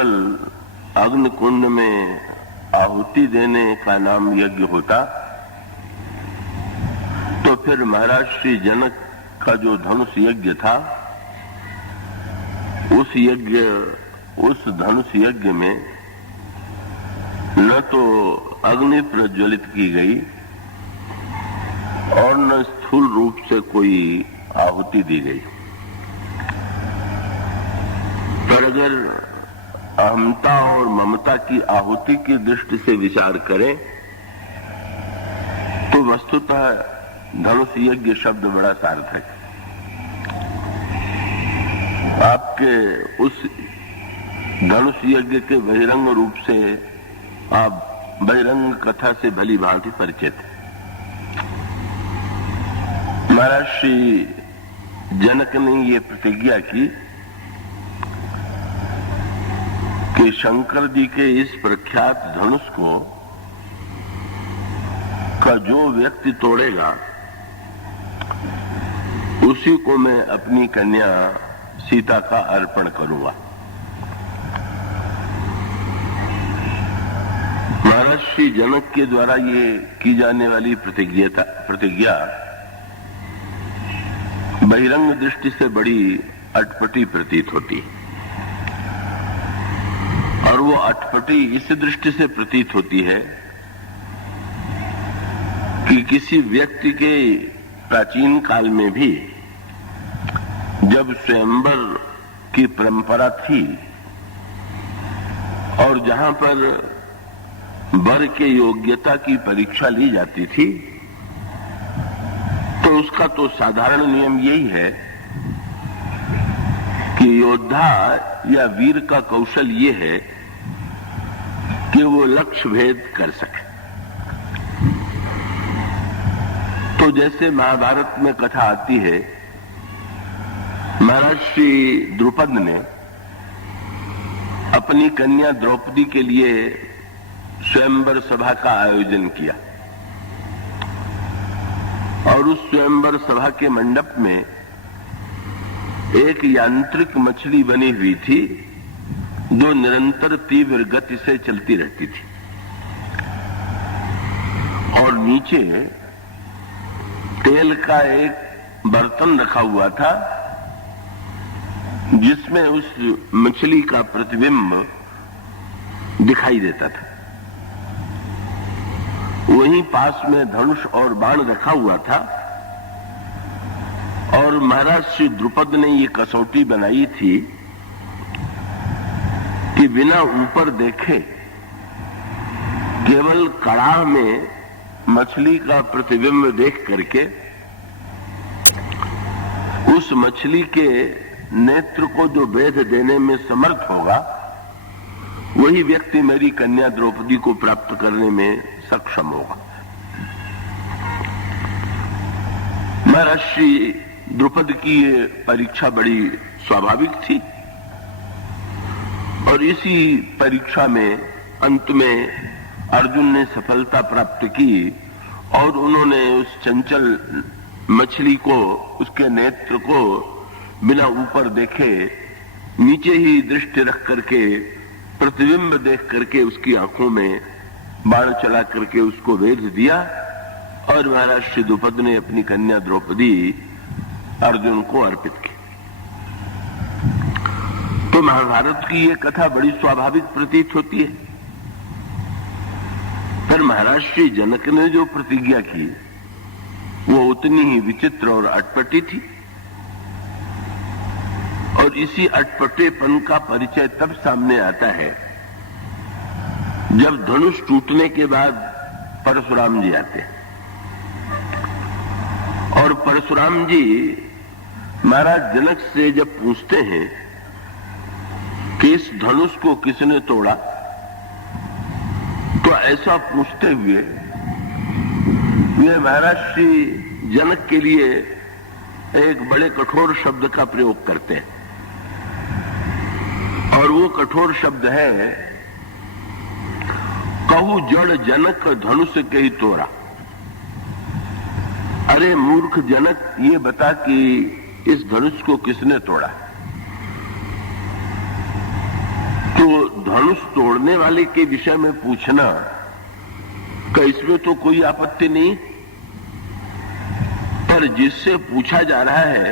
केवल अग्नि कुंड में आहुति देने का नाम यज्ञ होता तो फिर महाराज श्री जनक का जो धनुष यज्ञ था, उस धनुष यज्ञ में न तो अग्नि प्रज्वलित की गई और न स्थूल रूप से कोई आहुति दी गई। पर अगर अहमता और ममता की आहुति की दृष्टि से विचार करें तो वस्तुतः धनुष यज्ञ शब्द बड़ा सार्थक है। आपके उस धनुष यज्ञ के बहिरंग रूप से आप बहिरंग कथा से भली भांति परिचित हैं। महाराज श्री जनक ने ये प्रतिज्ञा की कि शंकर जी के इस प्रख्यात धनुष को का जो व्यक्ति तोड़ेगा उसी को मैं अपनी कन्या सीता का अर्पण करूंगा। महाराज श्री जनक के द्वारा ये की जाने वाली प्रतिज्ञा बहिरंग दृष्टि से बड़ी अटपटी प्रतीत होती और वो अटपटी इस दृष्टि से प्रतीत होती है कि किसी व्यक्ति के प्राचीन काल में भी जब स्वयंवर की परंपरा थी और जहां पर वर के योग्यता की परीक्षा ली जाती थी तो उसका तो साधारण नियम यही है कि योद्धा या वीर का कौशल ये है कि वो लक्ष्य भेद कर सके। तो जैसे महाभारत में कथा आती है, महाराज श्री द्रुपद ने अपनी कन्या द्रौपदी के लिए स्वयंवर सभा का आयोजन किया और उस स्वयंवर सभा के मंडप में एक यांत्रिक मछली बनी हुई थी जो निरंतर तीव्र गति से चलती रहती थी और नीचे तेल का एक बर्तन रखा हुआ था जिसमें उस मछली का प्रतिबिंब दिखाई देता था। वहीं पास में धनुष और बाण रखा हुआ था और महाराज श्री द्रुपद ने ये कसौटी बनाई थी कि बिना ऊपर देखे केवल कड़ाह में मछली का प्रतिबिंब देख करके उस मछली के नेत्र को जो भेद देने में समर्थ होगा वही व्यक्ति मेरी कन्या द्रौपदी को प्राप्त करने में सक्षम होगा। महाराज श्री द्रुपद की ये परीक्षा बड़ी स्वाभाविक थी और इसी परीक्षा में अंत में अर्जुन ने सफलता प्राप्त की और उन्होंने उस चंचल मछली को, उसके नेत्र को बिना ऊपर देखे नीचे ही दृष्टि रख करके प्रतिबिंब देख करके उसकी आंखों में बाण चला करके उसको भेद दिया और महाराज श्री द्रुपद ने अपनी कन्या द्रौपदी अर्जुन को अर्पित की। तो महाभारत की ये कथा बड़ी स्वाभाविक प्रतीत होती है, पर महाराज श्री जनक ने जो प्रतिज्ञा की वो उतनी ही विचित्र और अटपटी थी और इसी अटपटेपन का परिचय तब सामने आता है जब धनुष टूटने के बाद परशुराम जी आते हैं और परशुराम जी महाराज जनक से जब पूछते हैं कि इस धनुष को किसने तोड़ा, तो ऐसा पूछते हुए वे महाराज श्री जनक के लिए एक बड़े कठोर शब्द का प्रयोग करते हैं और वो कठोर शब्द है कहू जड़ जनक धनुष के ही तोड़ा। अरे मूर्ख जनक, ये बता कि इस धनुष को किसने तोड़ा। तो धनुष तोड़ने वाले के विषय में पूछना कि इसमें तो कोई आपत्ति नहीं, पर जिससे पूछा जा रहा है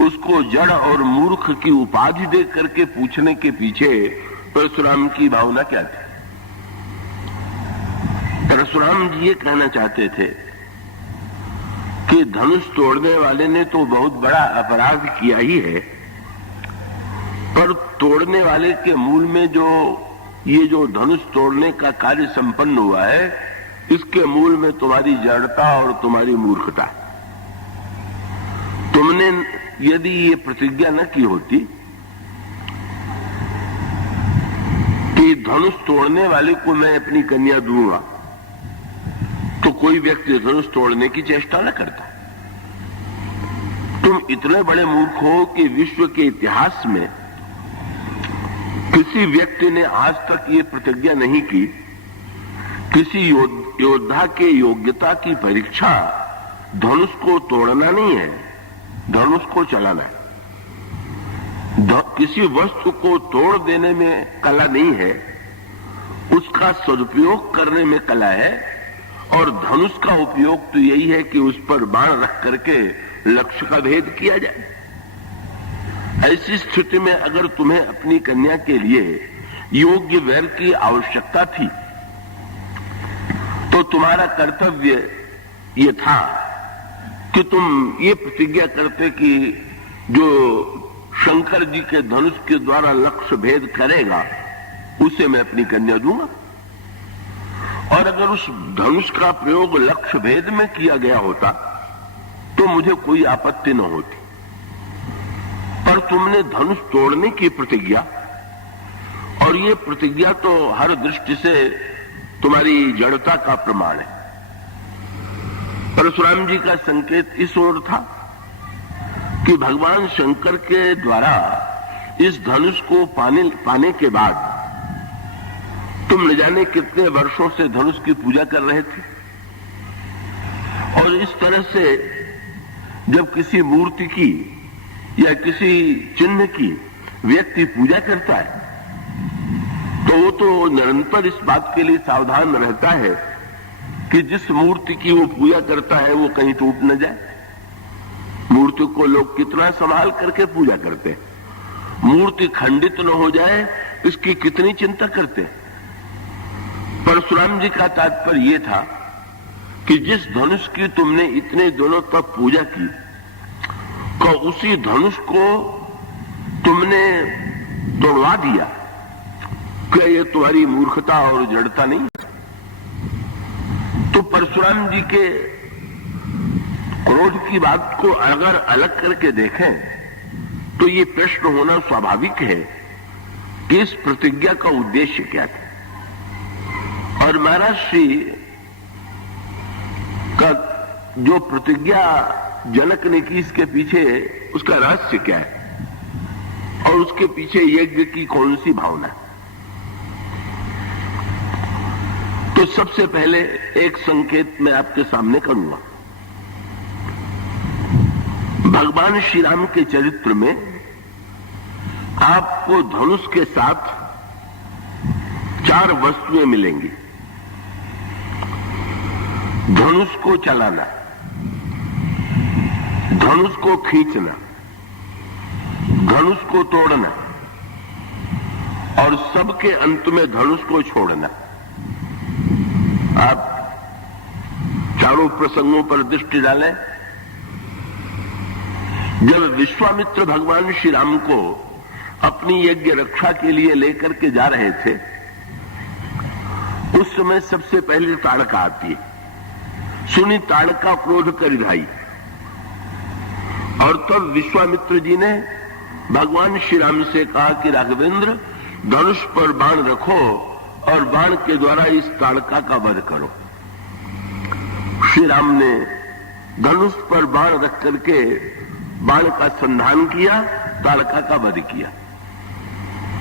उसको जड़ और मूर्ख की उपाधि दे करके पूछने के पीछे परशुराम की भावना क्या थी? परशुराम जी ये कहना चाहते थे कि धनुष तोड़ने वाले ने तो बहुत बड़ा अपराध किया ही है, पर तोड़ने वाले के मूल में ये जो धनुष तोड़ने का कार्य संपन्न हुआ है, इसके मूल में तुम्हारी जड़ता और तुम्हारी मूर्खता। तुमने यदि ये प्रतिज्ञा न की होती कि धनुष तोड़ने वाले को मैं अपनी कन्या दूंगा, तो कोई व्यक्ति धनुष तोड़ने की चेष्टा न करता। तुम इतने बड़े मूर्ख हो कि विश्व के इतिहास में किसी व्यक्ति ने आज तक ये प्रतिज्ञा नहीं की, किसी योद्धा के योग्यता की परीक्षा धनुष को तोड़ना नहीं है, धनुष को चलाना है। किसी वस्तु को तोड़ देने में कला नहीं है, उसका सदुपयोग करने में कला है। और धनुष का उपयोग तो यही है कि उस पर बाण रख करके लक्ष्य का भेद किया जाए। ऐसी स्थिति में अगर तुम्हें अपनी कन्या के लिए योग्य वर की आवश्यकता थी, तो तुम्हारा कर्तव्य ये था कि तुम ये प्रतिज्ञा करते कि जो शंकर जी के धनुष के द्वारा लक्ष्य भेद करेगा उसे मैं अपनी कन्या दूंगा। और अगर उस धनुष का प्रयोग लक्ष्य भेद में किया गया होता तो मुझे कोई आपत्ति न होती, पर तुमने धनुष तोड़ने की प्रतिज्ञा, और ये प्रतिज्ञा तो हर दृष्टि से तुम्हारी जड़ता का प्रमाण है। परशुराम जी का संकेत इस ओर था कि भगवान शंकर के द्वारा इस धनुष को पाने के बाद तुम न जाने कितने वर्षों से धनुष की पूजा कर रहे थे। और इस तरह से जब किसी मूर्ति की या किसी चिन्ह की व्यक्ति पूजा करता है, तो वो तो निरंतर इस बात के लिए सावधान रहता है कि जिस मूर्ति की वो पूजा करता है वो कहीं टूट न जाए। मूर्ति को लोग कितना संभाल करके पूजा करते हैं, मूर्ति खंडित न हो जाए इसकी कितनी चिंता करते हैं। परशुराम जी का तात्पर्य यह था कि जिस धनुष की तुमने इतने दिनों तक पूजा की, तो उसी धनुष को तुमने तोड़वा दिया। क्या ये तुम्हारी मूर्खता और जड़ता नहीं? तो परशुराम जी के क्रोध की बात को अगर अलग करके देखें तो ये प्रश्न होना स्वाभाविक है कि इस प्रतिज्ञा का उद्देश्य क्या था। और महाराज श्री का जो प्रतिज्ञा जनक ने की, इसके पीछे उसका रहस्य क्या है और उसके पीछे यज्ञ की कौन सी भावना है। तो सबसे पहले एक संकेत मैं आपके सामने करूंगा। भगवान श्री राम के चरित्र में आपको धनुष के साथ 4 वस्तुएं मिलेंगी। धनुष को चलाना, धनुष को खींचना, धनुष को तोड़ना और सबके अंत में धनुष को छोड़ना। आप चारों प्रसंगों पर दृष्टि डालें। जब विश्वामित्र भगवान श्री राम को अपनी यज्ञ रक्षा के लिए लेकर के जा रहे थे, उस समय सबसे पहले ताड़का आती है। सुनी ताड़का क्रोध कर भाई, और तब विश्वामित्र जी ने भगवान श्री राम से कहा कि राघवेंद्र, धनुष पर बाण रखो और बाण के द्वारा इस ताड़का का वध करो। श्री राम ने धनुष पर बाण रख करके बाण का संधान किया, ताड़का का वध किया।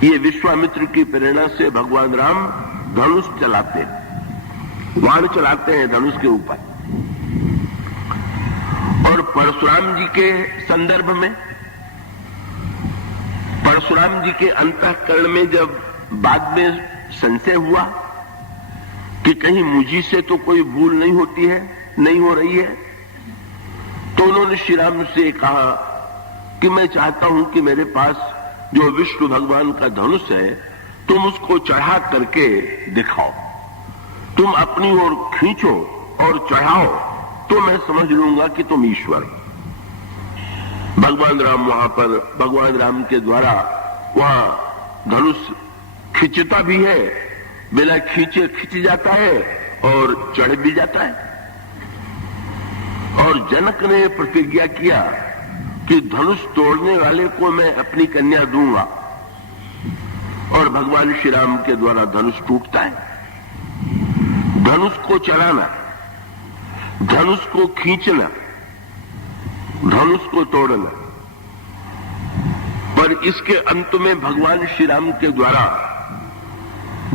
ये विश्वामित्र की प्रेरणा से भगवान राम धनुष चलाते हैं, बाण चलाते हैं धनुष के ऊपर। और परशुराम जी के संदर्भ में, परशुराम जी के अंतःकरण में जब बाद में संशय हुआ कि कहीं मुझी से तो कोई भूल नहीं होती है, नहीं हो रही है। तो उन्होंने श्री राम से कहा कि मैं चाहता हूं कि मेरे पास जो विष्णु भगवान का धनुष है तुम उसको चढ़ा करके दिखाओ, तुम अपनी ओर खींचो और चढ़ाओ तो मैं समझ लूंगा कि तुम ईश्वर हो। भगवान राम वहां पर भगवान राम के द्वारा वहां धनुष खींचता भी है, बिना खींचे खींच जाता है और चढ़ भी जाता है। और जनक ने प्रतिज्ञा किया कि धनुष तोड़ने वाले को मैं अपनी कन्या दूंगा, और भगवान श्री राम के द्वारा धनुष टूटता है। धनुष को चढ़ाना, धनुष को खींचना, धनुष को तोड़ना, पर इसके अंत में भगवान श्री राम के द्वारा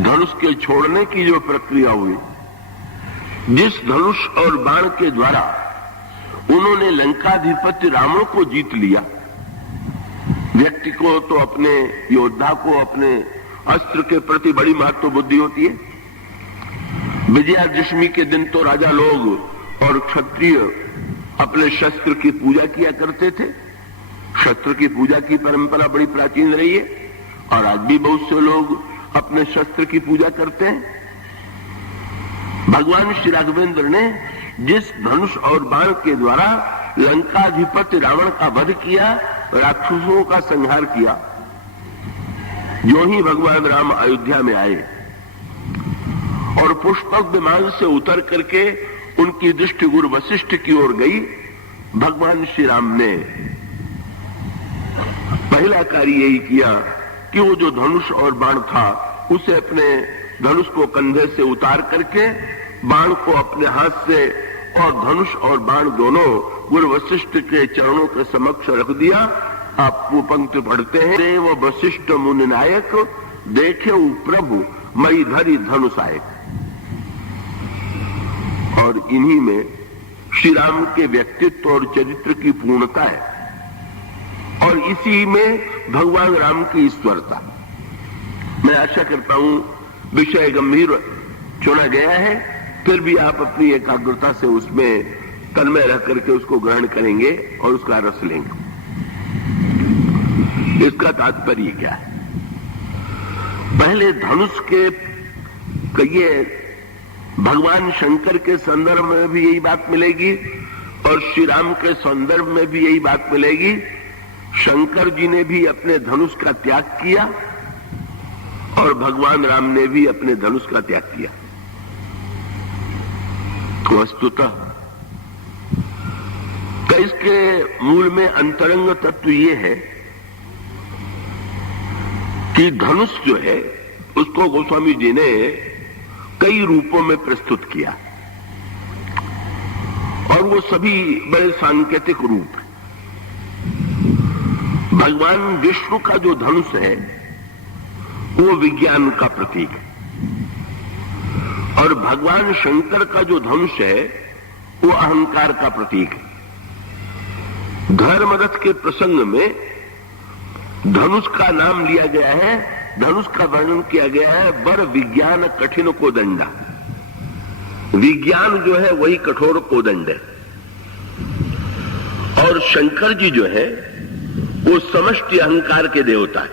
धनुष के छोड़ने की जो प्रक्रिया हुई, जिस धनुष और बाण के द्वारा उन्होंने लंकाधिपति रावण को जीत लिया। व्यक्ति को तो अपने योद्धा को अपने अस्त्र के प्रति बड़ी महत्व बुद्धि होती है। विजयादशमी के दिन तो राजा लोग और क्षत्रिय अपने शस्त्र की पूजा किया करते थे। शस्त्र की पूजा की परंपरा बड़ी प्राचीन रही है और आज भी बहुत से लोग अपने शस्त्र की पूजा करते हैं। भगवान श्री राघवेंद्र ने जिस धनुष और बाण के द्वारा लंकाधिपति रावण का वध किया, राक्षसों का संहार किया, जो ही भगवान राम अयोध्या में आए और पुष्पक विमान से उतर करके उनकी दृष्टि गुरु वशिष्ठ की ओर गई, भगवान श्री राम ने पहला कार्य यही किया कि वो जो धनुष और बाण था उसे अपने धनुष को कंधे से उतार करके बाण को अपने हाथ से और धनुष और बाण दोनों गुरु वशिष्ठ के चरणों के समक्ष रख दिया। आप वो पंक्ति पढ़ते हैं, देव वशिष्ठ मुनि नायक देखे प्रभु मई धरी धनुषायक। और इन्हीं में श्री राम के व्यक्तित्व और चरित्र की पूर्णता है और इसी में भगवान राम की ईश्वरता। मैं आशा करता हूं विषय गंभीर चुना गया है, फिर भी आप अपनी एकाग्रता से उसमें तन्मय रह करके उसको ग्रहण करेंगे और उसका रस लेंगे। इसका तात्पर्य क्या है? पहले धनुष के कहिए भगवान शंकर के संदर्भ में भी यही बात मिलेगी और श्री राम के संदर्भ में भी यही बात मिलेगी। शंकर जी ने भी अपने धनुष का त्याग किया और भगवान राम ने भी अपने धनुष का त्याग किया। वस्तुतः इसके मूल में अंतरंग तत्व ये है कि धनुष जो है उसको गोस्वामी जी ने कई रूपों में प्रस्तुत किया और वो सभी बड़े सांकेतिक रूप। भगवान विष्णु का जो धनुष है वो विज्ञान का प्रतीक है और भगवान शंकर का जो धनुष है वो अहंकार का प्रतीक है। धर्मरथ के प्रसंग में धनुष का नाम लिया गया है, धनुष का वर्णन किया गया है, बर विज्ञान कठिन कोदंडा। विज्ञान जो है वही कठोर कोदंड है और शंकर जी जो है वो समष्टि अहंकार के देवता है।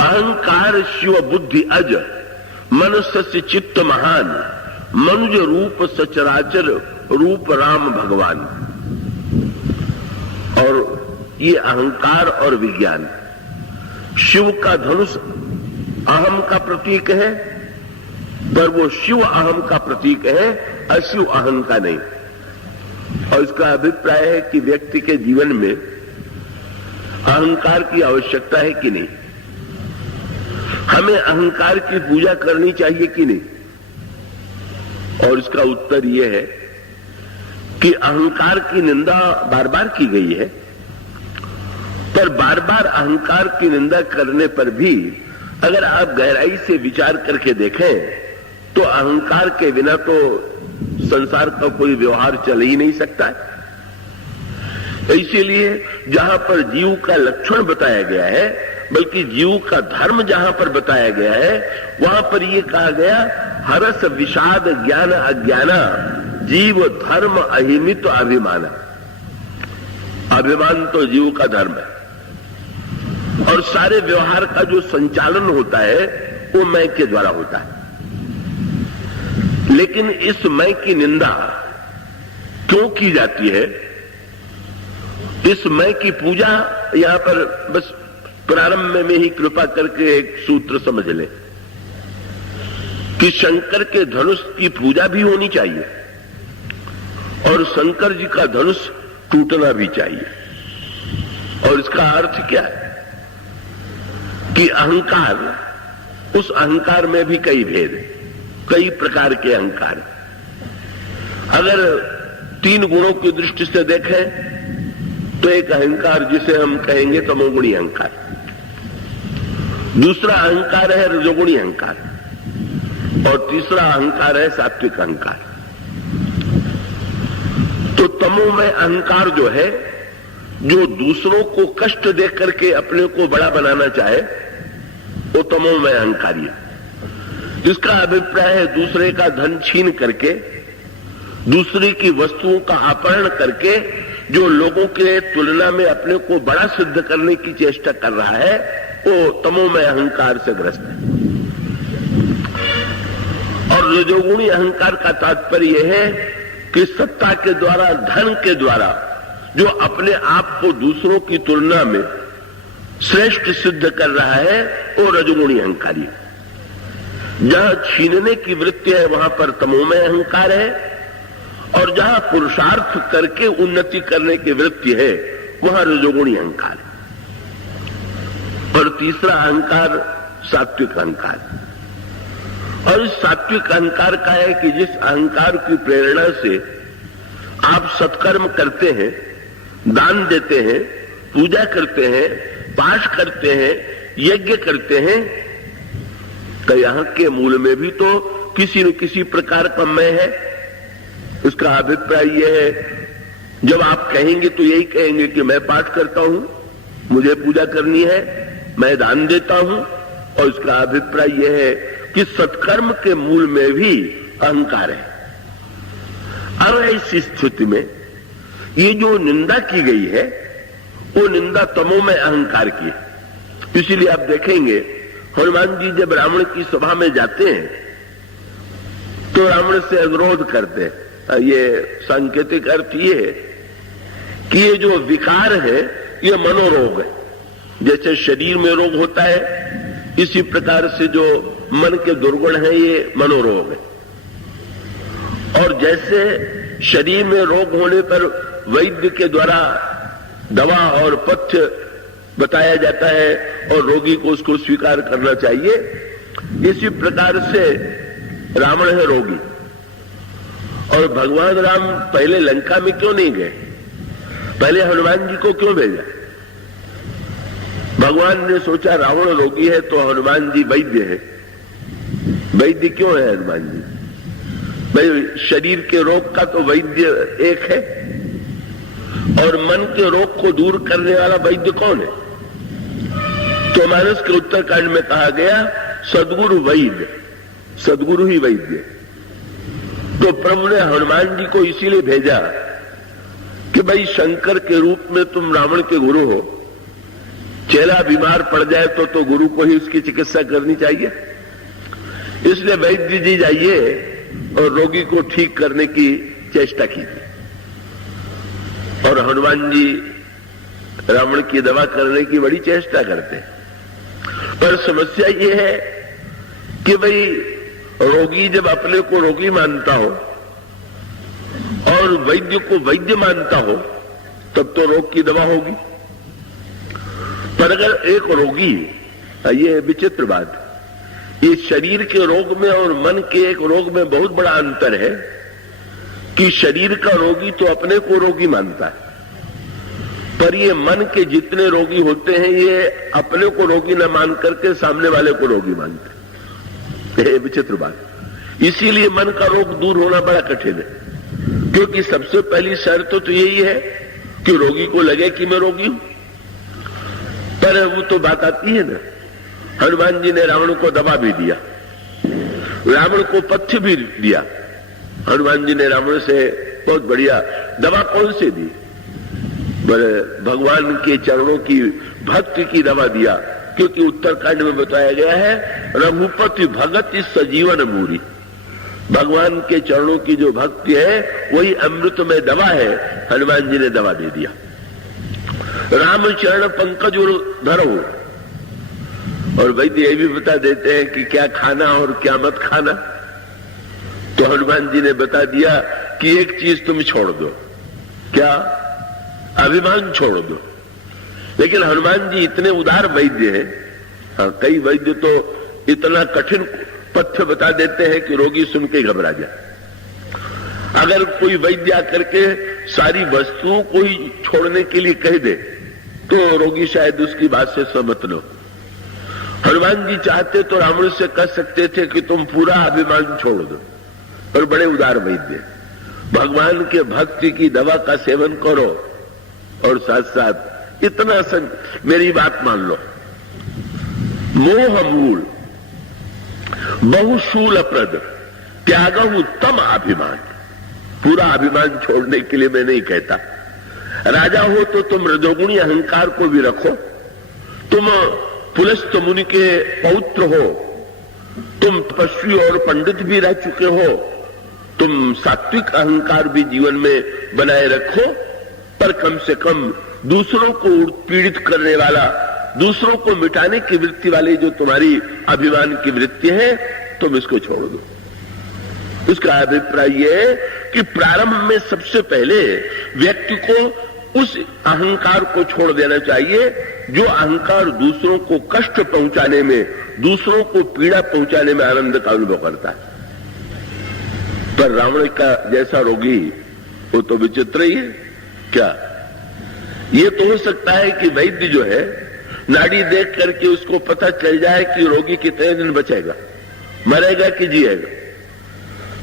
अहंकार शिव बुद्धि अज मनुष्य से चित्त महान, मनुज रूप सचराचर रूप राम भगवान। और ये अहंकार और विज्ञान, शिव का धनुष अहम का प्रतीक है पर वो शिव अहम का प्रतीक है, अशिव अहम का नहीं। और इसका अभिप्राय है कि व्यक्ति के जीवन में अहंकार की आवश्यकता है कि नहीं, हमें अहंकार की पूजा करनी चाहिए कि नहीं। और इसका उत्तर यह है कि अहंकार की निंदा बार बार की गई है, पर बार बार अहंकार की निंदा करने पर भी अगर आप गहराई से विचार करके देखें तो अहंकार के बिना तो संसार का कोई व्यवहार चल ही नहीं सकता है। इसीलिए जहां पर जीव का लक्षण बताया गया है बल्कि जीव का धर्म जहां पर बताया गया है वहां पर यह कहा गया हरस विषाद ज्ञान अज्ञाना जीव धर्म अहिमित अभिमान। अभिमान तो जीव का धर्म है और सारे व्यवहार का जो संचालन होता है वो मैं के द्वारा होता है। लेकिन इस मैं की निंदा क्यों की जाती है? इस मैं की पूजा यहां पर बस प्रारंभ में ही कृपा करके एक सूत्र समझ ले कि शंकर के धनुष की पूजा भी होनी चाहिए और शंकर जी का धनुष टूटना भी चाहिए। और इसका अर्थ क्या है कि अहंकार, उस अहंकार में भी कई भेद हैं, कई प्रकार के अहंकार। अगर 3 गुणों की दृष्टि से देखें तो एक अहंकार जिसे हम कहेंगे तमोगुणी अहंकार, दूसरा अहंकार है रजोगुणी अहंकार और तीसरा अहंकार है सात्विक अहंकार। तो तमोमय अहंकार जो है, जो दूसरों को कष्ट दे करके अपने को बड़ा बनाना चाहे, वो तमोमय अहंकारी है। इसका अभिप्राय है दूसरे का धन छीन करके, दूसरे की वस्तुओं का अपहरण करके जो लोगों के तुलना में अपने को बड़ा सिद्ध करने की चेष्टा कर रहा है, वो तमोमय अहंकार से ग्रस्त है। और रजोगुणी अहंकार का तात्पर्य यह है कि सत्ता के द्वारा, धन के द्वारा जो अपने आप को दूसरों की तुलना में श्रेष्ठ सिद्ध कर रहा है, वो रजोगुणी अहंकारी है। जहां छीनने की वृत्ति है वहां पर तमोमय अहंकार है और जहां पुरुषार्थ करके उन्नति करने की वृत्ति है वहां रजोगुणी अहंकार है। और तीसरा अहंकार सात्विक अहंकार है। और इस सात्विक अहंकार का है कि जिस अहंकार की प्रेरणा से आप सत्कर्म करते हैं, दान देते हैं, पूजा करते हैं, पाठ करते हैं, यज्ञ करते हैं, तो यहां के मूल में भी तो किसी न किसी प्रकार का मैं है। उसका अभिप्राय यह है, जब आप कहेंगे तो यही कहेंगे कि मैं पाठ करता हूं, मुझे पूजा करनी है, मैं दान देता हूं। और इसका अभिप्राय यह है कि सत्कर्म के मूल में भी अहंकार है। अब ऐसी स्थिति में ये जो निंदा की गई है वो निंदा तमोमय अहंकार की है। इसीलिए आप देखेंगे हनुमान जी जब रावण की सभा में जाते हैं तो रावण से अनुरोध करते हैं। ये सांकेतिक अर्थ ये है कि ये जो विकार है ये मनोरोग है। जैसे शरीर में रोग होता है, इसी प्रकार से जो मन के दुर्गुण है ये मनोरोग है। और जैसे शरीर में रोग होने पर वैद्य के द्वारा दवा और पथ्य बताया जाता है और रोगी को उसको स्वीकार करना चाहिए, इसी प्रकार से रावण है रोगी। और भगवान राम पहले लंका में क्यों नहीं गए? पहले हनुमान जी को क्यों भेजा? भगवान ने सोचा रावण रोगी है तो हनुमान जी वैद्य है। वैद्य क्यों है हनुमान जी? भाई शरीर के रोग का तो वैद्य एक है और मन के रोग को दूर करने वाला वैद्य कौन है? तो मानस के उत्तरकांड में कहा गया सद्गुरु वैद्य, सद्गुरु ही वैद्य। तो प्रभु ने हनुमान जी को इसीलिए भेजा कि भाई शंकर के रूप में तुम रावण के गुरु हो, चेला बीमार पड़ जाए तो गुरु को ही उसकी चिकित्सा करनी चाहिए। इसलिए वैद्य जी जाइए और रोगी को ठीक करने की चेष्टा कीजिए। और हनुमान जी रावण की दवा करने की बड़ी चेष्टा करते हैं। पर समस्या ये है कि भाई रोगी जब अपने को रोगी मानता हो और वैद्य को वैद्य मानता हो तब तो रोग की दवा होगी। पर अगर एक रोगी, ये विचित्र बात, ये शरीर के रोग में और मन के एक रोग में बहुत बड़ा अंतर है कि शरीर का रोगी तो अपने को रोगी मानता है, पर ये मन के जितने रोगी होते हैं ये अपने को रोगी न मान करके सामने वाले को रोगी मानते हैं। ये विचित्र बात। इसीलिए मन का रोग दूर होना बड़ा कठिन है, क्योंकि सबसे पहली शर्त तो यही है कि रोगी को लगे कि मैं रोगी हूं। पर वो तो बात आती है ना, हनुमान जी ने रावण को दबा भी दिया, रावण को पथ्य भी दिया। हनुमान जी ने रावण से बहुत बढ़िया दवा कौन से दी? भगवान के चरणों की भक्ति की दवा दिया, क्योंकि उत्तरकांड में बताया गया है रघुपति भगत सजीवन मूरी। भगवान के चरणों की जो भक्ति है वही अमृत में दवा है। हनुमान जी ने दवा दे दिया। राम चरण पंकज धरो, और वैद्य ये भी बता देते हैं कि क्या खाना और क्या मत खाना। तो हनुमान जी ने बता दिया कि एक चीज तुम छोड़ दो, क्या? अभिमान छोड़ दो। लेकिन हनुमान जी इतने उदार वैद्य हैं। हाँ, कई वैद्य तो इतना कठिन पथ्य बता देते हैं कि रोगी सुन के घबरा जाए। अगर कोई वैद्य आकर के सारी वस्तुओं को ही छोड़ने के लिए कह दे तो रोगी शायद उसकी बात से सहमत न हो। हनुमान जी चाहते तो रावण से कह सकते थे कि तुम पूरा अभिमान छोड़ दो, पर बड़े उदार वैद्य, भगवान के भक्ति की दवा का सेवन करो और साथ साथ इतना मेरी बात मान लो। मोह मूल बहुशूल अप्रद त्याग उत्तम अभिमान। पूरा अभिमान छोड़ने के लिए मैं नहीं कहता। राजा हो तो तुम रजोगुणी अहंकार को भी रखो। तुम पुलस्त मुनि के पौत्र हो, तुम तपस्वी और पंडित भी रह चुके हो, तुम सात्विक अहंकार भी जीवन में बनाए रखो, पर कम से कम दूसरों को पीड़ित करने वाला, दूसरों को मिटाने की वृत्ति वाली जो तुम्हारी अभिमान की वृत्ति है, तुम इसको छोड़ दो। उसका अभिप्राय यह है कि प्रारंभ में सबसे पहले व्यक्ति को उस अहंकार को छोड़ देना चाहिए जो अहंकार दूसरों को कष्ट पहुंचाने में, दूसरों को पीड़ा पहुंचाने में आनंद का अनुभव करता है। पर रावण का जैसा रोगी वो तो विचित्र ही है। क्या ये तो हो सकता है कि वैद्य जो है नाड़ी देख करके उसको पता चल जाए कि रोगी कितने दिन बचेगा, मरेगा कि जिएगा।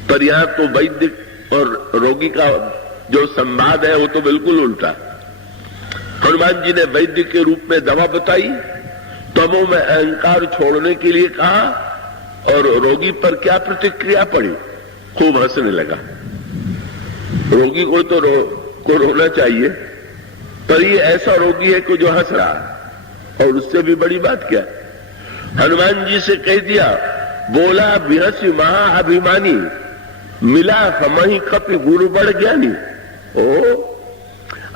पर यहां तो वैद्य और रोगी का जो संवाद है वो तो बिल्कुल उल्टा। हनुमान जी ने वैद्य के रूप में दवा बताई, तमो में अहंकार छोड़ने के लिए कहा, और रोगी पर क्या प्रतिक्रिया पड़ी? खूब हंसने लगा। रोगी को तो रोना चाहिए, पर ये ऐसा रोगी है कि जो हंस रहा है, और उससे भी बड़ी बात क्या? हनुमान जी से कह दिया, बोला बिहसी महाअभिमानी, मिला हमही कपि गुरु बड़ ज्ञानी। ओ,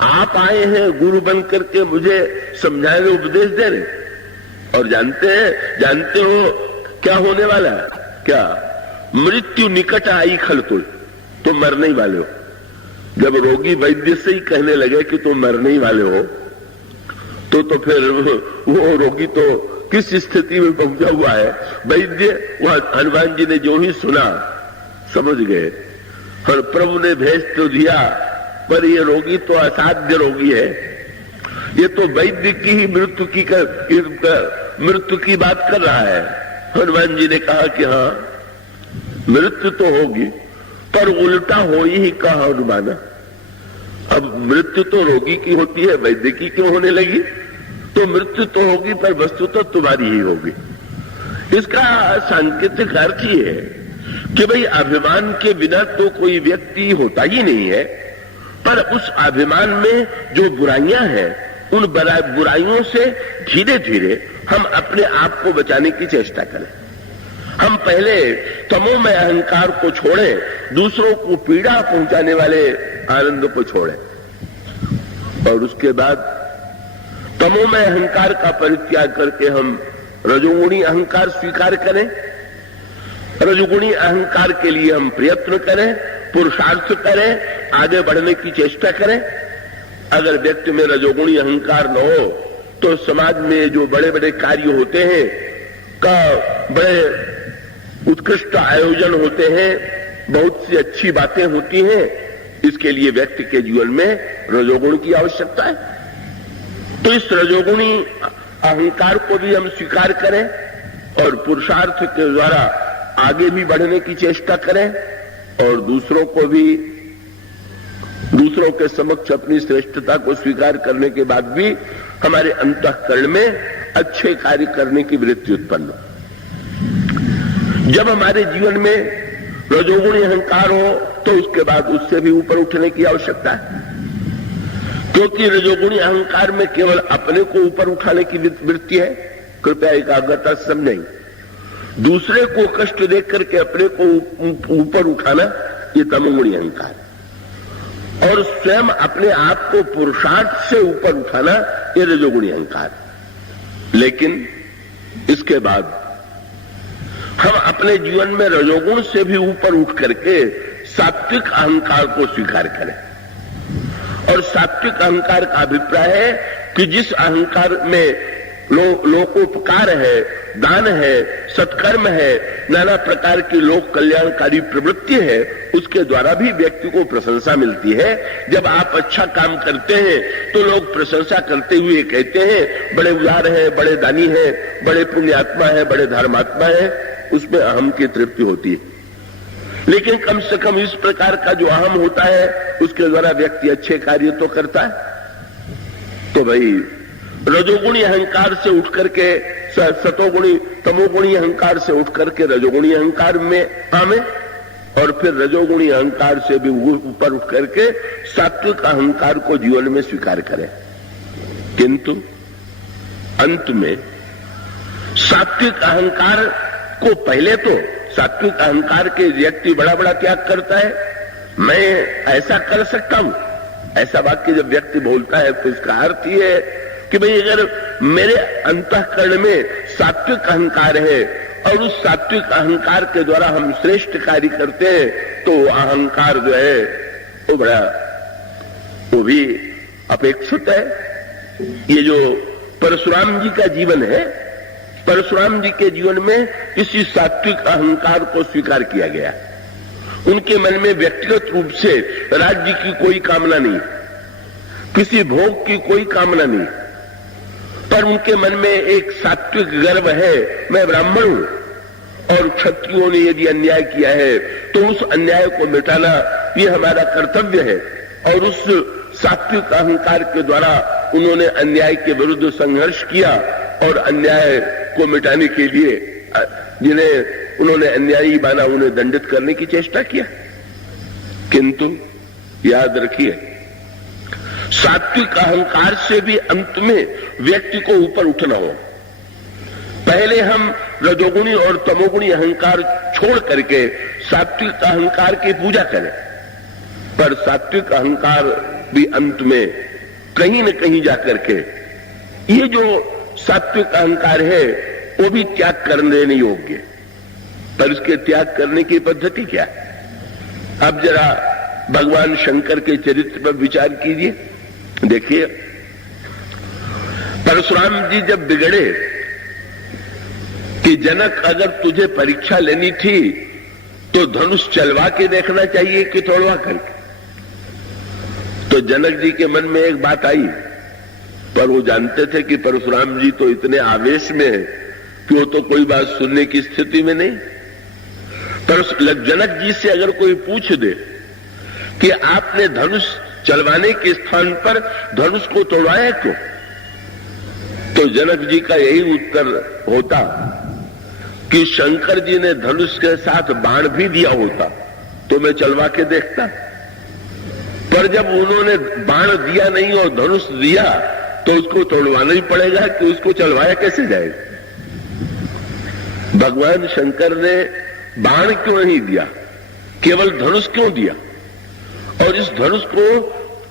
आप आए हैं गुरु बन करके मुझे समझाने उपदेश देने, और जानते हो क्या होने वाला है? क्या? मृत्यु निकट आई खलतुल, तुम मरने ही वाले हो। जब रोगी वैद्य से ही कहने लगे कि तुम मरने ही वाले हो, तो फिर वो रोगी तो किस स्थिति में पहुंचा हुआ है। वैद्य वह हनुमान जी ने जो ही सुना समझ गए, और प्रभु ने भेज तो दिया, पर ये रोगी तो असाध्य रोगी है। ये तो वैद्य की ही मृत्यु की बात कर रहा है। हनुमान जी ने कहा कि हाँ मृत्यु तो होगी, पर उल्टा हो ही कहा हनुमान। अब मृत्यु तो रोगी की होती है, वैद्य की क्यों होने लगी? तो मृत्यु तो होगी, पर वस्तु तो तुम्हारी ही होगी। इसका सांकेतिक अर्थ ही है कि भाई अभिमान के बिना तो कोई व्यक्ति होता ही नहीं है, पर उस अभिमान में जो बुराइयां हैं, उन बुराइयों से धीरे धीरे हम अपने आप को बचाने की चेष्टा करें। हम पहले तमो में अहंकार को छोड़ें, दूसरों को पीड़ा पहुंचाने वाले आनंद को छोड़ें, और उसके बाद तमो में अहंकार का परित्याग करके हम रजोगुणी अहंकार स्वीकार करें। रजोगुणी अहंकार के लिए हम प्रयत्न करें, पुरुषार्थ करें, आगे बढ़ने की चेष्टा करें। अगर व्यक्ति में रजोगुणी अहंकार न हो तो समाज में जो बड़े बड़े कार्य होते हैं का बड़े उत्कृष्ट आयोजन होते हैं, बहुत सी अच्छी बातें होती हैं, इसके लिए व्यक्ति के जीवन में रजोगुण की आवश्यकता है। तो इस रजोगुणी अहंकार को भी हम स्वीकार करें और पुरुषार्थ के द्वारा आगे भी बढ़ने की चेष्टा करें, और दूसरों के समक्ष अपनी श्रेष्ठता को स्वीकार करने के बाद भी हमारे अंतःकरण में अच्छे कार्य करने की वृत्ति उत्पन्न हो। जब हमारे जीवन में रजोगुणी अहंकार हो तो उसके बाद उससे भी ऊपर उठने की आवश्यकता है, क्योंकि रजोगुणी अहंकार में केवल अपने को ऊपर उठाने की वृत्ति है। कृपया एकाग्रता से समझें। दूसरे को कष्ट देख करके अपने को ऊपर उठाना ये तमोगुणी अहंकार है, और स्वयं अपने आप को पुरुषार्थ से ऊपर उठाना ये रजोगुणी अहंकार है। लेकिन इसके बाद हम अपने जीवन में रजोगुण से भी ऊपर उठ करके सात्विक अहंकार को स्वीकार करें। और सात्विक अहंकार का अभिप्राय है कि जिस अहंकार में लोकोपकार है, दान है, सत्कर्म है, नाना प्रकार की लोक कल्याणकारी प्रवृत्ति है, उसके द्वारा भी व्यक्ति को प्रशंसा मिलती है। जब आप अच्छा काम करते हैं तो लोग प्रशंसा करते हुए कहते हैं बड़े उदार है, बड़े दानी है, बड़े पुण्यात्मा है, बड़े धर्मात्मा है, उसमें अहम की तृप्ति होती है। लेकिन कम से कम इस प्रकार का जो अहम होता है उसके द्वारा व्यक्ति अच्छे कार्य तो करता है। तो भाई रजोगुणी अहंकार से उठ करके सतोगुणी तमोगुणी अहंकार से उठ करके रजोगुणी अहंकार में आवे, और फिर रजोगुणी अहंकार से भी ऊपर उठ करके सात्विक अहंकार को जीवन में स्वीकार करें। किंतु अंत में सात्विक अहंकार को पहले तो सात्विक अहंकार के व्यक्ति बड़ा बड़ा त्याग करता है, मैं ऐसा कर सकता हूं, ऐसा वाक्य जब व्यक्ति बोलता है तो इसका अर्थ यह है कि भाई अगर मेरे अंतःकरण में सात्विक अहंकार है और उस सात्विक अहंकार के द्वारा हम श्रेष्ठ कार्य करते हैं तो अहंकार जो है वो बड़ा, वो भी अपेक्षित है। ये जो परशुराम जी का जीवन है, परशुराम जी के जीवन में इसी सात्विक अहंकार को स्वीकार किया गया। उनके मन में व्यक्तिगत रूप से राज्य की कोई कामना नहीं, किसी भोग की कोई कामना नहीं, पर उनके मन में एक सात्विक गर्व है, मैं ब्राह्मण हूं और क्षत्रियों ने यदि अन्याय किया है तो उस अन्याय को मिटाना ये हमारा कर्तव्य है। और उस सात्विक अहंकार के द्वारा उन्होंने अन्याय के विरुद्ध संघर्ष किया और अन्याय को मिटाने के लिए जिन्हें उन्होंने अन्यायी माना उन्हें दंडित करने की चेष्टा किया। किंतु याद रखिए, सात्विक अहंकार से भी अंत में व्यक्ति को ऊपर उठना हो। पहले हम रजोगुणी और तमोगुणी अहंकार छोड़ करके सात्विक अहंकार की पूजा करें, पर सात्विक अहंकार भी अंत में कहीं न कहीं जाकर के ये जो सात्विक अहंकार है वो भी त्याग करने योग्य, पर इसके त्याग करने की पद्धति क्या है? अब जरा भगवान शंकर के चरित्र पर विचार कीजिए। देखिए, परशुराम जी जब बिगड़े कि जनक अगर तुझे परीक्षा लेनी थी तो धनुष चलवा के देखना चाहिए कि तोड़वा करके, तो जनक जी के मन में एक बात आई, पर वो जानते थे कि परशुराम जी तो इतने आवेश में है कि वो तो कोई बात सुनने की स्थिति में नहीं। पर जनक जी से अगर कोई पूछ दे कि आपने धनुष चलवाने के स्थान पर धनुष को तोड़वाया क्यों, तो जनक जी का यही उत्तर होता कि शंकर जी ने धनुष के साथ बाण भी दिया होता तो मैं चलवा के देखता, पर जब उन्होंने बाण दिया नहीं और धनुष दिया तो उसको तोड़वाना ही पड़ेगा कि उसको चलवाया कैसे जाएगा। भगवान शंकर ने बाण क्यों नहीं दिया, केवल धनुष क्यों दिया, और इस धनुष को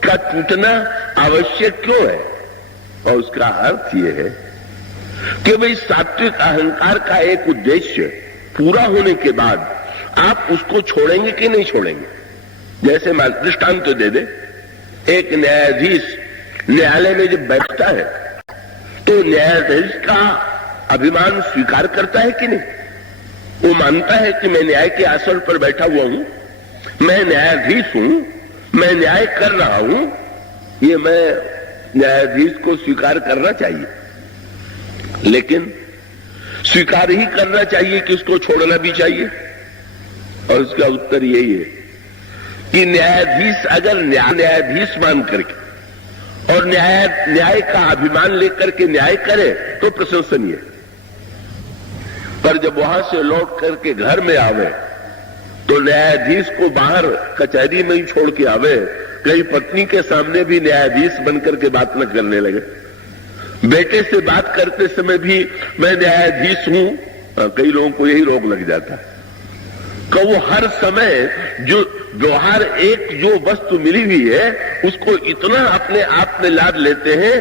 का टूटना आवश्यक क्यों है? और उसका अर्थ यह है कि भाई सात्विक अहंकार का एक उद्देश्य पूरा होने के बाद आप उसको छोड़ेंगे कि नहीं छोड़ेंगे। जैसे दृष्टांत तो दे दे, एक न्यायाधीश न्यायालय में जब बैठता है तो न्यायाधीश का अभिमान स्वीकार करता है कि नहीं? वो मानता है कि मैं न्याय के आसन पर बैठा हुआ हूं, मैं न्यायाधीश हूं, मैं न्याय कर रहा हूं, ये मैं न्यायाधीश को स्वीकार करना चाहिए। लेकिन स्वीकार ही करना चाहिए कि उसको छोड़ना भी चाहिए? और उसका उत्तर यही है कि न्यायाधीश अगर न्यायाधीश मान करके और न्याय का अभिमान लेकर के न्याय करे तो प्रशंसनीय। पर जब वहां से लौट करके घर में आवे तो न्यायाधीश को बाहर कचहरी में ही छोड़ के आवे, कहीं पत्नी के सामने भी न्यायाधीश बनकर के बात न करने लगे। बेटे से बात करते समय भी मैं न्यायाधीश हूं, कई लोगों को यही रोग लग जाता है कि वो हर समय जो व्यवहार एक जो वस्तु मिली हुई है उसको इतना अपने आप में लाद लेते हैं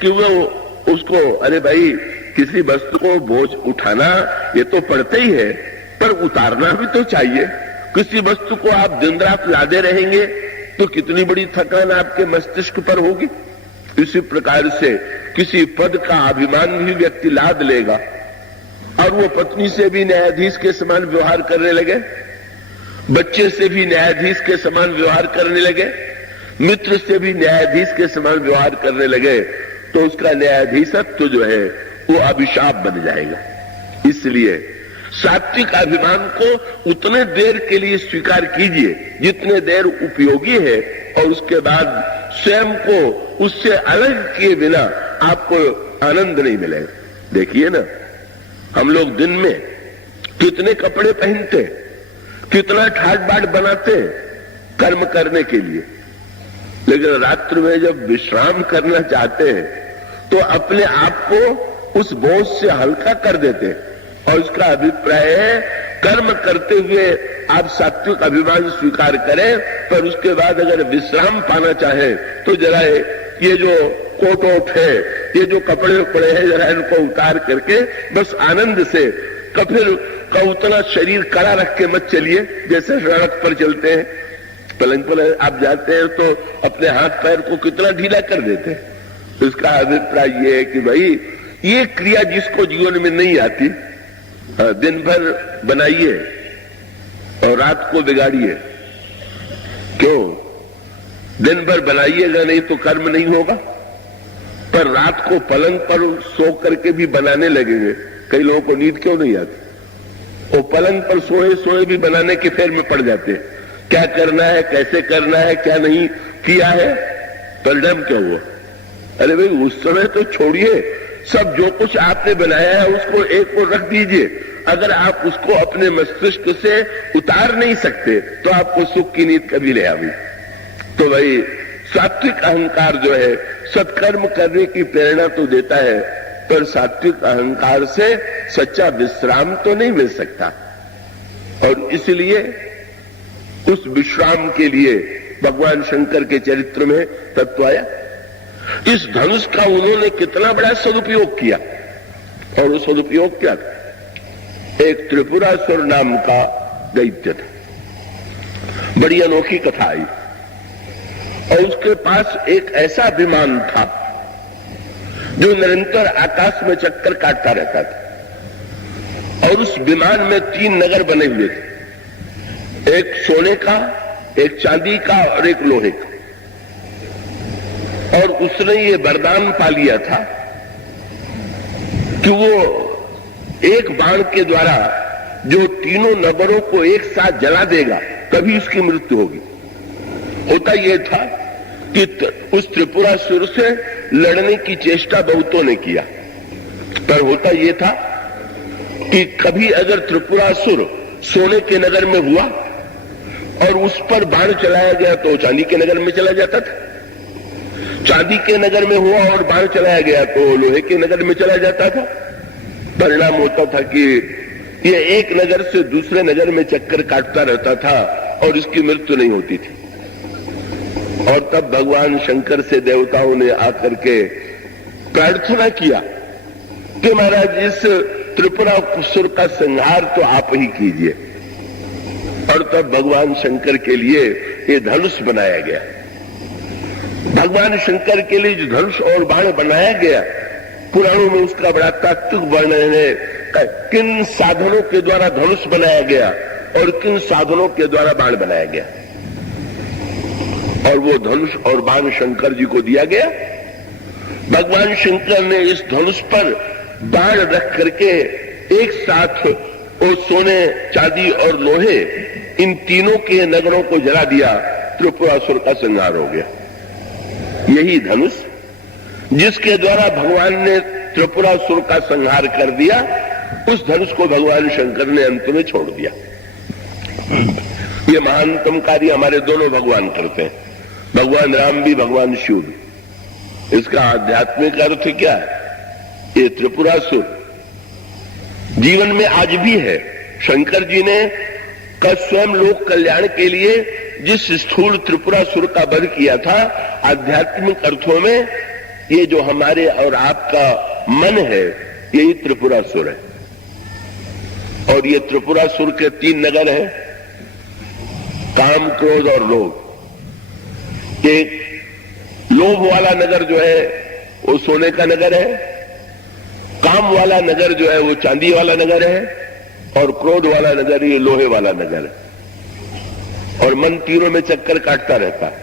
कि वो उसको, अरे भाई किसी वस्तु को बोझ उठाना ये तो पड़ता ही है, पर उतारना भी तो चाहिए। किसी वस्तु को आप दिन रात लादे रहेंगे तो कितनी बड़ी थकान आपके मस्तिष्क पर होगी। इसी प्रकार से किसी पद का अभिमान भी व्यक्ति लाद लेगा और वो पत्नी से भी न्यायाधीश के समान व्यवहार करने लगे, बच्चे से भी न्यायाधीश के समान व्यवहार करने लगे, मित्र से भी न्यायाधीश के समान व्यवहार करने लगे, तो उसका न्यायाधीशत्व जो है वो अभिशाप बन जाएगा। इसलिए सात्विक अभिमान को उतने देर के लिए स्वीकार कीजिए जितने देर उपयोगी है, और उसके बाद स्वयं को उससे अलग किए बिना आपको आनंद नहीं मिलेगा। देखिए ना, हम लोग दिन में कितने कपड़े पहनते, कितना ठाट बाट बनाते कर्म करने के लिए, लेकिन रात्रि में जब विश्राम करना चाहते हैं तो अपने आप को उस बोझ से हल्का कर देते हैं। और उसका अभिप्राय है कर्म करते हुए आप सात्विक अभिमान स्वीकार करें, पर उसके बाद अगर विश्राम पाना चाहे तो जरा ये जो कोट ओट है, ये जो कपड़े उपड़े हैं, जरा इनको उतार करके बस आनंद से कफिर का उतना शरीर कड़ा रख के मत चलिए जैसे सड़क पर चलते हैं। पलंग पर आप जाते हैं तो अपने हाथ पैर को कितना ढीला कर देते हैं। इसका अभिप्राय ये है कि भाई ये क्रिया जिसको जीवन में नहीं आती, दिन भर बनाइए और रात को बिगाड़िए। क्यों? दिन भर बनाइएगा नहीं तो कर्म नहीं होगा, पर रात को पलंग पर सो करके भी बनाने लगेंगे। कई लोगों को नींद क्यों नहीं आती? वो पलंग पर सोए सोए भी बनाने के फेर में पड़ जाते हैं। क्या करना है, कैसे करना है, क्या नहीं किया है, परिणाम क्या हुआ? अरे भाई उस समय तो छोड़िए, सब जो कुछ आपने बनाया है उसको एक को रख दीजिए। अगर आप उसको अपने मस्तिष्क से उतार नहीं सकते तो आपको सुख की नींद कभी ले आवी। तो भाई सात्विक अहंकार जो है सत्कर्म करने की प्रेरणा तो देता है, पर सात्विक अहंकार से सच्चा विश्राम तो नहीं मिल सकता। और इसलिए उस विश्राम के लिए भगवान शंकर के चरित्र में तत्व आया। इस धनुष का उन्होंने कितना बड़ा सदुपयोग किया, और वो सदुपयोग क्या था? एक त्रिपुरासुर नाम का दैत्य था, बड़ी अनोखी कथा आई, और उसके पास एक ऐसा विमान था जो निरंतर आकाश में चक्कर काटता रहता था। और उस विमान में 3 नगर बने हुए थे, एक सोने का, एक चांदी का और एक लोहे का। और उसने ये वरदान पा लिया था कि वो एक बाण के द्वारा जो तीनों नगरों को एक साथ जला देगा तभी उसकी मृत्यु होगी। होता यह था कि उस त्रिपुरासुर से लड़ने की चेष्टा बहुतों ने किया, पर होता यह था कि कभी अगर त्रिपुरासुर सोने के नगर में हुआ और उस पर बाण चलाया गया तो चांदी के नगर में चला जाता था, चांदी के नगर में हुआ और बाण चलाया गया तो लोहे के नगर में चला जाता था। परिणाम होता था कि ये एक नगर से दूसरे नगर में चक्कर काटता रहता था और इसकी मृत्यु नहीं होती थी। और तब भगवान शंकर से देवताओं ने आकर के प्रार्थना किया कि महाराज इस त्रिपुरासुर का संहार तो आप ही कीजिए। और तब भगवान शंकर के लिए ये धनुष बनाया गया। भगवान शंकर के लिए जो धनुष और बाण बनाया गया, पुराणों में उसका बड़ा तात्विक वर्णन है। किन साधनों के द्वारा धनुष बनाया गया और किन साधनों के द्वारा बाण बनाया गया। और वो धनुष और बाण शंकर जी को दिया गया। भगवान शंकर ने इस धनुष पर बाण रख करके एक साथ वो सोने, चांदी और लोहे, इन तीनों के नगरों को जला दिया। त्रिपुरासुर का संहार हो गया। यही धनुष जिसके द्वारा भगवान ने त्रिपुरासुर का संहार कर दिया, उस धनुष को भगवान शंकर ने अंत में छोड़ दिया। ये महानतम कार्य हमारे दोनों भगवान करते हैं, भगवान राम भी, भगवान शिव भी। इसका आध्यात्मिक अर्थ क्या है? ये त्रिपुरासुर जीवन में आज भी है। शंकर जी ने का स्वयं लोक कल्याण के लिए जिस स्थूल त्रिपुरासुर का वध किया था, आध्यात्मिक अर्थों में ये जो हमारे और आपका मन है, यही त्रिपुरासुर है। और ये त्रिपुरासुर के 3 नगर हैं, काम, क्रोध और लोभ। एक लोभ वाला नगर जो है वो सोने का नगर है, काम वाला नगर जो है वो चांदी वाला नगर है, और क्रोध वाला नगर ये लोहे वाला नगर है। और मन तीनों में चक्कर काटता रहता है।